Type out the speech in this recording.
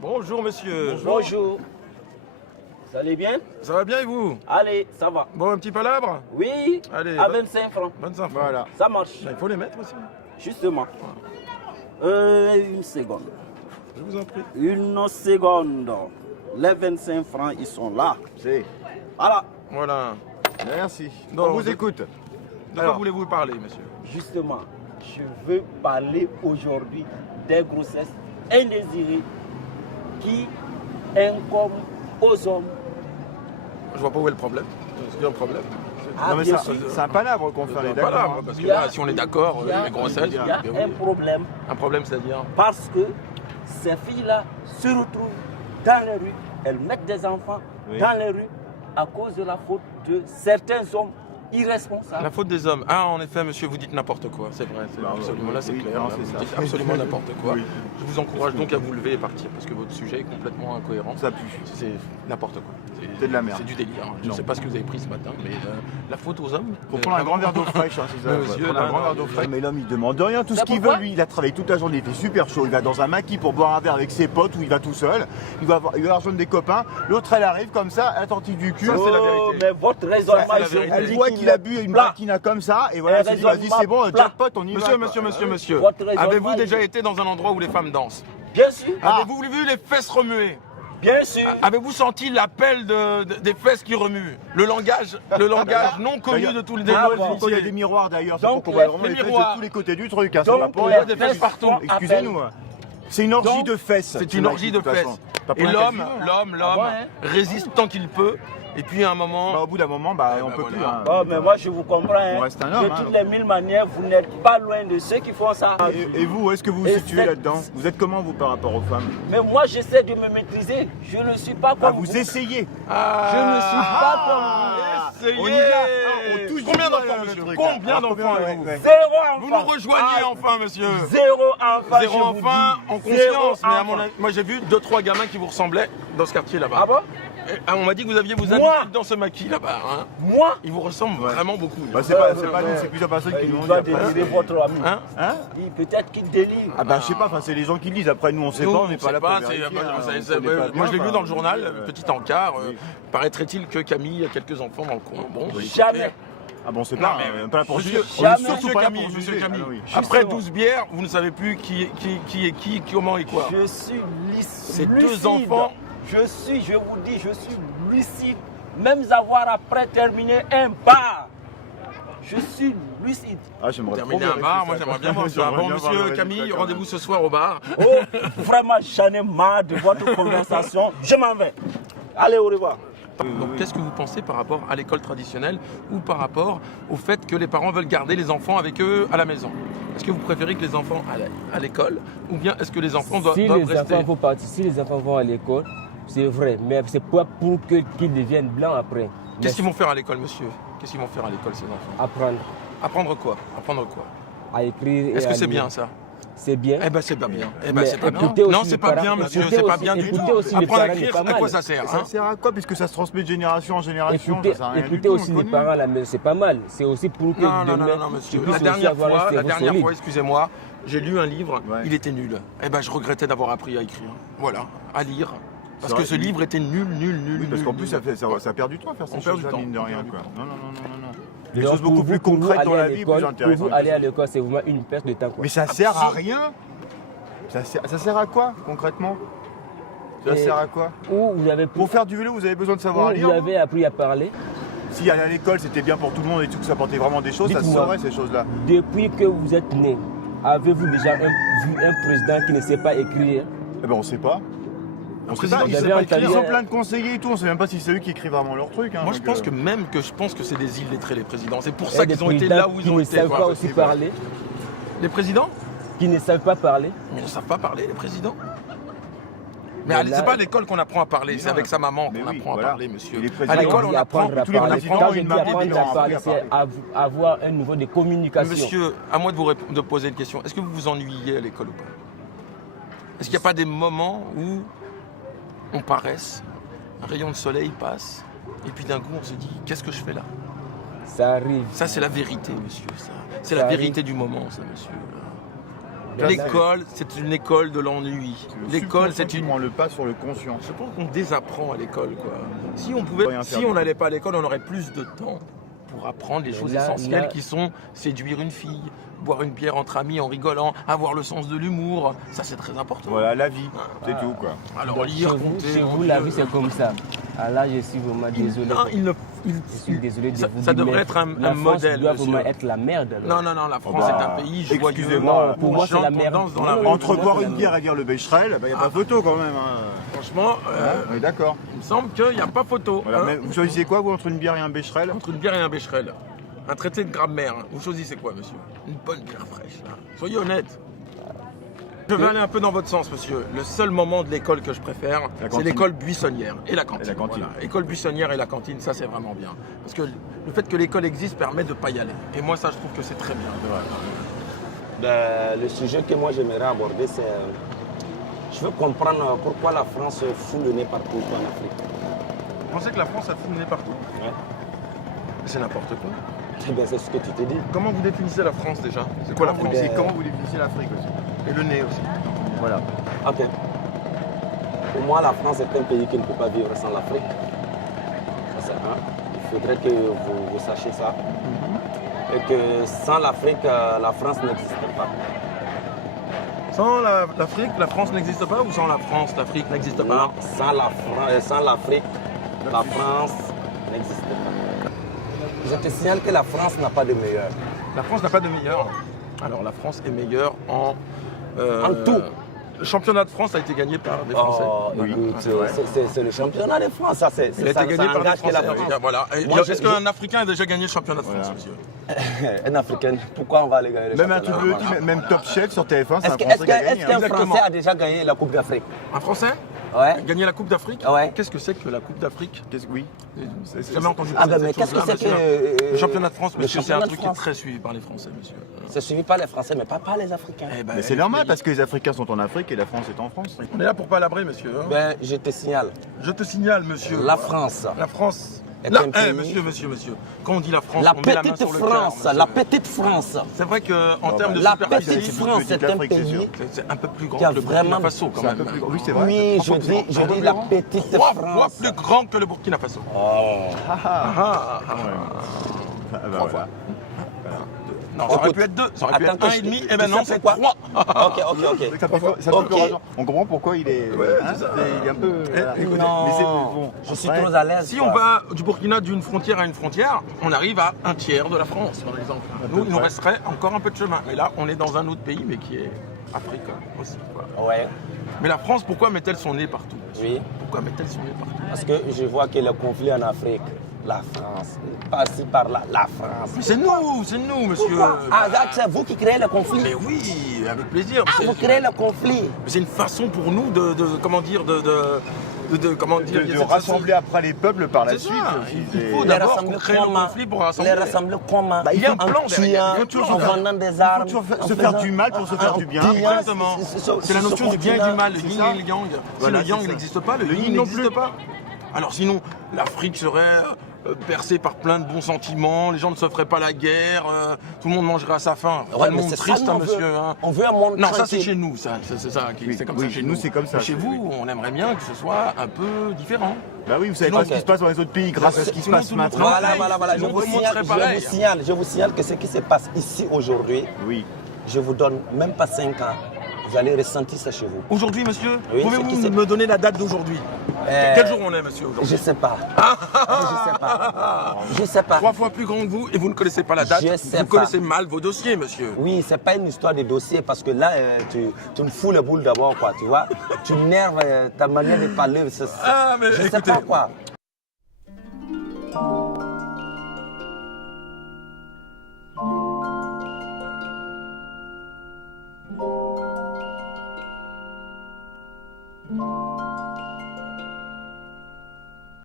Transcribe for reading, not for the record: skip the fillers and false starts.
Bonjour monsieur. Bonjour. Vous allez bien? Ça va bien et vous? Allez, ça va. Bon, un petit palabre? Oui, Allez, à 25 francs. 25 francs. Voilà. Ça marche. Il faut les mettre aussi. Justement. Une seconde. Je vous en prie. Une seconde. Les 25 francs, ils sont là. C'est. Voilà. Voilà. Merci. Non, On vous de- écoute. De quoi Alors. voulez-vous parler, monsieur? Justement, je veux parler aujourd'hui des grossesses indésirées qui incombent aux hommes. Je vois pas où est le problème. Est-ce qu'il y a un problème? Ah, Non mais bien ça, sûr. c'est un palabre qu'on fait, on est d'accord. Voilà, hein. parce que Il y a- là, si on est d'accord, il y a- les grossesses, Il y a bien un oui. problème Un problème, c'est-à-dire? parce que ces filles-là se retrouvent dans les rues, elles mettent des enfants Oui. dans les rues à cause de la faute de certains hommes irresponsables. La faute des hommes. Ah, en effet, monsieur, vous dites n'importe quoi. C'est vrai. Bah, Absolument, là, c'est oui, clair. non, Là, c'est vous ça. dites absolument n'importe quoi. Oui. Je vous encourage donc à vous lever et partir parce que votre sujet est complètement incohérent. Ça pue. C'est n'importe quoi. C'est de la merde. C'est du délire. Je ne Non. sais pas ce que vous avez pris ce matin, mais la faute aux hommes. Faut prendre un grand verre d'eau fraîche, hein, c'est ça. Monsieur, Prendre un non, grand non, verre d'eau non, fraîche. Mais l'homme, il demande rien. Tout ce C'est qu'il veut, pourquoi lui, il a travaillé toute la journée, il fait super chaud. Il va dans un maquis pour boire un verre avec ses potes ou il va tout seul. Il va rejoindre des copains. L'autre, elle arrive comme ça, attentive du cul. Ça, c'est la Oh, vérité. mais votre raisonnement, c'est la je vérité. vous Elle dis voit qu'il a bu une plat. maquina comme ça et voilà, Un elle se dit, vas-y, raisonnement c'est bon, plat. jackpot, on y va. Monsieur. Votre raisonnement, Avez-vous il déjà est- été dans un endroit où les femmes dansent? Bien sûr, Avez-vous vu les fesses remuer? bien sûr. Avez-vous senti l'appel des fesses qui remuent? Le langage non connu de tous les D'ailleurs, bon. pourquoi il y a des miroirs d'ailleurs, c'est Donc, pour qu'on voit les vraiment les fesses miroirs. de tous les côtés du truc. Hein, ça Donc, va pas il y a rien. des fesses partout. Excusez-nous. hein. C'est une orgie Donc, de fesses. C'est une orgie de toute façon. fesses. Pas pour Et un l'homme casino, hein. bon, hein. résiste tant qu'il peut. Et puis à un moment, Bah, au bout d'un moment, on bah, peut voilà. plus. hein. Oh, mais moi, je vous comprends. Hein. On reste un homme, De hein, toutes donc. les mille manières, vous n'êtes pas loin de ceux qui font ça. Et vous, où est-ce que vous vous Et situez c'est- là-dedans? Vous êtes comment, vous, par rapport aux femmes? Mais moi, j'essaie de me maîtriser. Je ne suis pas comme Ah, vous essayez. Je ne suis pas comme essayez. On y va. Ah, on touche Combien du doigt, d'enfants, le monsieur? truc. Combien Ah, d'enfants avez-vous? ouais. Zéro enfant. Vous nous rejoignez enfin, monsieur. Zéro enfant. Zéro je vous enfant, dis. en Zéro conscience. Mais à mon enfant. avis, moi j'ai vu 2-3 gamins qui vous ressemblaient dans ce quartier là-bas. Ah bon? On m'a dit que vous aviez vos Moi habitudes dans ce maquis là-bas. Hein. Moi? Ils vous ressemblent Ouais. vraiment beaucoup. Bah, c'est pas nous, c'est plusieurs personnes qui Il nous ont va dit. après. délirer votre ami. Hein? Hein? Peut-être qu'il délire. Ah bah je sais pas, enfin, c'est les gens qui le disent, après nous on sait Nous, pas, on n'est pas sait là pour pas, vérifier, bah, hein, ça- on ça- connaît pas bien, moi je l'ai vu enfin, dans le journal, oui. petit encart. Oui. Paraîtrait-il que Camille a quelques enfants dans le coin. Bon, bah, écoutez, Jamais. Ah bon, c'est Non, pas, mais pas là pour monsieur- juger. On est jamais. surtout Monsieur pas là Camille, pour monsieur juger. Camille. Ah oui. Après Justement. 12 bières, vous ne savez plus qui est qui, comment et quoi. Je suis Ces lucide. deux enfants. Je vous dis, je suis lucide. Même avoir après terminé un bar. Je suis lucide. Ah, j'aimerais trop Terminer un vérifier bar, ça, moi j'aimerais quoi. bien voir ça. J'aimerais Bon, bien voir monsieur le Camille, résultat, rendez-vous ce soir au bar. Oh, vraiment, j'en ai marre de votre conversation. Je m'en vais. Allez, au revoir. Donc qu'est-ce que vous pensez par rapport à l'école traditionnelle ou par rapport au fait que les parents veulent garder les enfants avec eux à la maison? Est-ce que vous préférez que les enfants aillent à l'école ou bien est-ce que les enfants doivent Si doivent les rester? enfants vont partir, si les enfants vont à l'école, c'est vrai, mais c'est pas pour qu'ils deviennent blancs après. Qu'est-ce qu'ils Mais vont faire à l'école, monsieur? Qu'est-ce qu'ils vont faire à l'école, ces enfants? apprendre Apprendre quoi? Apprendre quoi? à écrire. Est-ce et que à c'est lire. bien ça? C'est bien. Eh ben c'est pas bien. Eh ben Mais c'est pas bien. écoutez aussi Non, c'est les pas parents. bien, monsieur. Écoutez C'est pas aussi- bien du tout. écoutez aussi les Apprendre à parents, écrire, c'est pas à quoi mal. ça sert? Ça Hein? sert à quoi? Puisque ça se transmet de génération en génération. Écoutez, ça sert à rien du écoutez tout, aussi on les connaît. parents à la maison, c'est pas mal. C'est aussi pour que Non, non, demain, non, non, monsieur. tu La puisses aussi dernière avoir un cerveau solide. fois, excusez-moi, j'ai lu un livre, Ouais. il était nul. Eh ben, je regrettais d'avoir appris à écrire. Voilà, à lire. Parce C'est que vrai. ce livre était nul. Oui, parce qu'en nul, plus, nul. ça perd du temps à faire ces On perd du choses-là, temps, mine de on rien. perd du Quoi. temps. Non, non, non, non, non. Des Donc, choses beaucoup pour plus vous, pour vous concrètes dans aller à la vie, plus l'école, Pour intéressantes. vous, aller à l'école, c'est vraiment une perte de temps. Quoi. Mais ça sert à rien. Ça sert à quoi, concrètement? Ça Et- sert à quoi? Ou vous avez, Pour faire du vélo, vous avez besoin de savoir ou lire? vous avez appris à parler. Si aller à l'école, c'était bien pour tout le monde et tout, que ça apportait vraiment des choses, ça se Dites-moi. saurait, ces choses-là. Depuis que vous êtes né, avez-vous déjà vu un président qui ne sait pas écrire? Eh ben, on sait pas. On sait président pas, qui ils sait savent pas pas écrire. écrire. Ils ont plein de conseillers et tout, on sait même pas si c'est eux qui écrivent vraiment leur truc. Hein, Moi, je donc, pense que c'est des illettrés, les présidents. C'est pour Il y ça a des qu'ils ont été présidents là où ils qui ont ne été. savent quoi. pas aussi parler, Les présidents? qui ne savent pas parler. Ils ne savent pas parler, les présidents. Mais là, c'est pas à l'école qu'on apprend à parler, c'est avec sa maman Mais qu'on oui, apprend voilà. à parler, monsieur. Il est président. À l'école, on apprend. apprendre à tous les parler. présidents Quand ont je une dis maman, apprendre ils à ont parler, appris à c'est avoir un niveau de communication. Monsieur, à moi de poser une question. Est-ce que vous vous ennuyez à l'école ou pas? Est-ce qu'il n'y a pas des moments où on paresse, un rayon de soleil passe, et puis d'un coup on se dit qu'est-ce que je fais là? Ça arrive. Ça c'est la vérité, monsieur. C'est Ça la arrive. vérité du moment, ça, monsieur. Bien L'école, c'est une école de l'ennui. L'école, c'est une. prend le pas sur le conscient. Je pense qu'on désapprend à l'école, quoi. Si on pouvait, Rien faire si du on tout. n'allait pas à l'école, on aurait plus de temps pour apprendre les Mais choses là- essentielles là- qui sont séduire une fille, boire une bière entre amis en rigolant, avoir le sens de l'humour. Ça, c'est très important. Voilà, la vie, c'est tout quoi. Alors Donc, lire, chez vous, compter, chez mon vous, la Dieu. vie, c'est comme ça. Ah, là, je suis vraiment désolé. Non, Je suis désolé de Ça- vous ça dire, devrait mais être un la France modèle, doit monsieur. vraiment être la merde. alors. Non, la France bah, est un pays joyeux. excusez-moi, Non, pour On moi, c'est chante, la on merde. danse dans Non, la non, rue. non, Entre moi, boire c'est une la bière et dire le Becherel, il n'y a pas photo quand même. Hein. Franchement, On est d'accord. il me semble qu'il n'y a pas photo. Voilà, hein. mais vous choisissez quoi vous entre une bière et un Becherel? Entre une bière et un Becherel, un traité de grammaire, vous choisissez quoi, monsieur? Une bonne bière fraîche, là. Soyez honnête. Je vais aller un peu dans votre sens, monsieur. Le seul moment de l'école que je préfère, c'est cantine. l'école buissonnière et la cantine. Et la cantine. Voilà. École buissonnière et la cantine, ça c'est vraiment bien. Parce que le fait que l'école existe permet de ne pas y aller. Et moi, ça, je trouve que c'est très bien. Le sujet que moi j'aimerais aborder, c'est. Je veux comprendre pourquoi la France fout le nez partout en Afrique. Vous pensez que la France a fout le nez partout? Ouais. C'est n'importe quoi. Eh bien, c'est ce que tu te dis. Comment vous définissez la France déjà? C'est quoi la France? Et comment vous définissez l'Afrique aussi? Et le nez aussi. Voilà. Ok. Pour moi, la France est un pays qui ne peut pas vivre sans l'Afrique. Ça, c'est un. Il faudrait que vous sachiez ça. Et que sans l'Afrique, la France n'existerait pas. Sans l'Afrique, la France n'existe pas, ou sans la France, l'Afrique n'existe pas? Non, sans l'Afrique, la France n'existe pas. Je te signale que la France n'a pas de meilleur. La France n'a pas de meilleur. Alors la France est meilleure en tout. Le championnat de France a été gagné par des Français. Oh, écoute, c'est le championnat de France, ça, c'est, Il a ça, été gagné ça par des engage que la Français. France. Voilà. Et Moi, est-ce qu'un Africain a déjà gagné le championnat de France, Voilà. monsieur? Un Africain, pourquoi on va aller gagner le Même un championnat? truc petit, même Top Chef sur TF1, c'est Est-ce un que- Français est-ce qui a que- gagné. est-ce qu'un Exactement. Français a déjà gagné la Coupe d'Afrique? Un Français Ouais. Gagner la Coupe d'Afrique? Ouais. Qu'est-ce que c'est que la Coupe d'Afrique? Oui. J'ai jamais entendu Ah parler ben de mais cette qu'est-ce que chose-là, c'est monsieur. que... Le championnat de France, le monsieur, c'est un championnat de truc qui est France. très suivi par les Français, monsieur. C'est suivi par les Français, mais pas par les Africains. Eh ben, Mais c'est les normal pays- parce que les Africains sont en Afrique et la France est en France. On est là pour palabrer, monsieur. hein. Ben, je te signale, Je te signale, monsieur. la France, La France. est Là, un pays- monsieur. Quand on dit la France, la on met la main petite sur le cœur, France, monsieur. la petite France, C'est vrai qu'en termes de la superficie, petite c'est France plus petit est un l'Afrique, c'est sûr. pays c'est un peu plus grand qui a que le Burkina vraiment- Faso, quand C'est un même. peu plus grand. Oui, c'est vrai. Oui, je dis la petite Trois fois France. plus grand que le Burkina Faso. Oh. Ah. Ah, bah, voilà. Non, ça aurait Écoute, pu être 2, ça aurait pu attends être que 1,5, je- et tu ben non, sais c'est quoi 3. Ok. Ça peut Ok. plus raison. On comprend pourquoi il est. hein, c'est ça. il est un peu. voilà. écoutez, Non, Mais c'est bon. je suis Après, trop à l'aise. Si quoi. on va du Burkina d'une frontière à une frontière, on arrive à un tiers de la France, par exemple. Nous, il nous resterait encore un peu de chemin. Mais là, on est dans un autre pays, mais qui est africain aussi. quoi. Ouais, Mais la France, pourquoi met-elle son nez partout? oui. Pourquoi met-elle son nez partout? Parce que je vois que le conflit en Afrique, la France, par-ci par-là, la France. Mais c'est nous, monsieur. Ah, c'est vous qui créez le conflit. Mais oui, avec plaisir. Ah, vous créez le conflit. C'est une façon pour nous de comment dire, comment dire, de rassembler après les peuples par la C'est suite. ça. aussi, Il c'est- faut Les d'abord rassembler qu'on crée le comment? conflit pour rassembler. Les rassembler comment? Bah, il y a un plan il derrière. faut toujours En faire- vendant des il faut armes. toujours en se faire faisant- du mal pour se faire du bien. en pillant, Exactement. C'est la notion du bien et du mal, le c'est yin ça. et le yang. Si Voilà, le yang c'est ça. n'existe pas, le Le yin yin non n'existe plus. pas. Alors sinon, l'Afrique serait percée par plein de bons sentiments, les gens ne se feraient pas la guerre, tout le monde mangerait à sa faim. Ouais, le mais monde c'est triste, ça, hein, nous, monsieur. hein. On veut un monde Non, ça c'est tranquille. chez nous, ça, c'est ça, Oui, c'est comme oui, ça chez nous, c'est comme ça, Mais chez c'est- vous, on aimerait bien que ce soit un peu différent. Bah oui, vous savez Sinon, pas ce qui se passe dans les autres pays grâce à ce qui se sinon, passe tout le monde maintenant. serait Voilà. Sinon, tout le monde serait pareil. Je vous signale que ce qui se passe ici aujourd'hui, Oui. je vous donne même pas 5 ans. Vous allez ressentir ça chez vous. Aujourd'hui, monsieur, Oui, pouvez-vous c'est qui c'est- me donner la date d'aujourd'hui? Quel jour on est, monsieur, aujourd'hui? Je sais pas. Je sais pas. 3 fois plus grand que vous et vous ne connaissez pas la date. Je sais Vous pas. connaissez mal vos dossiers, monsieur. Oui, c'est pas une histoire de dossier parce que là, tu me fous les boules d'abord, quoi, tu vois. Tu m'énerves, ta manière de parler. Ah, mais je sais écoutez, pas quoi.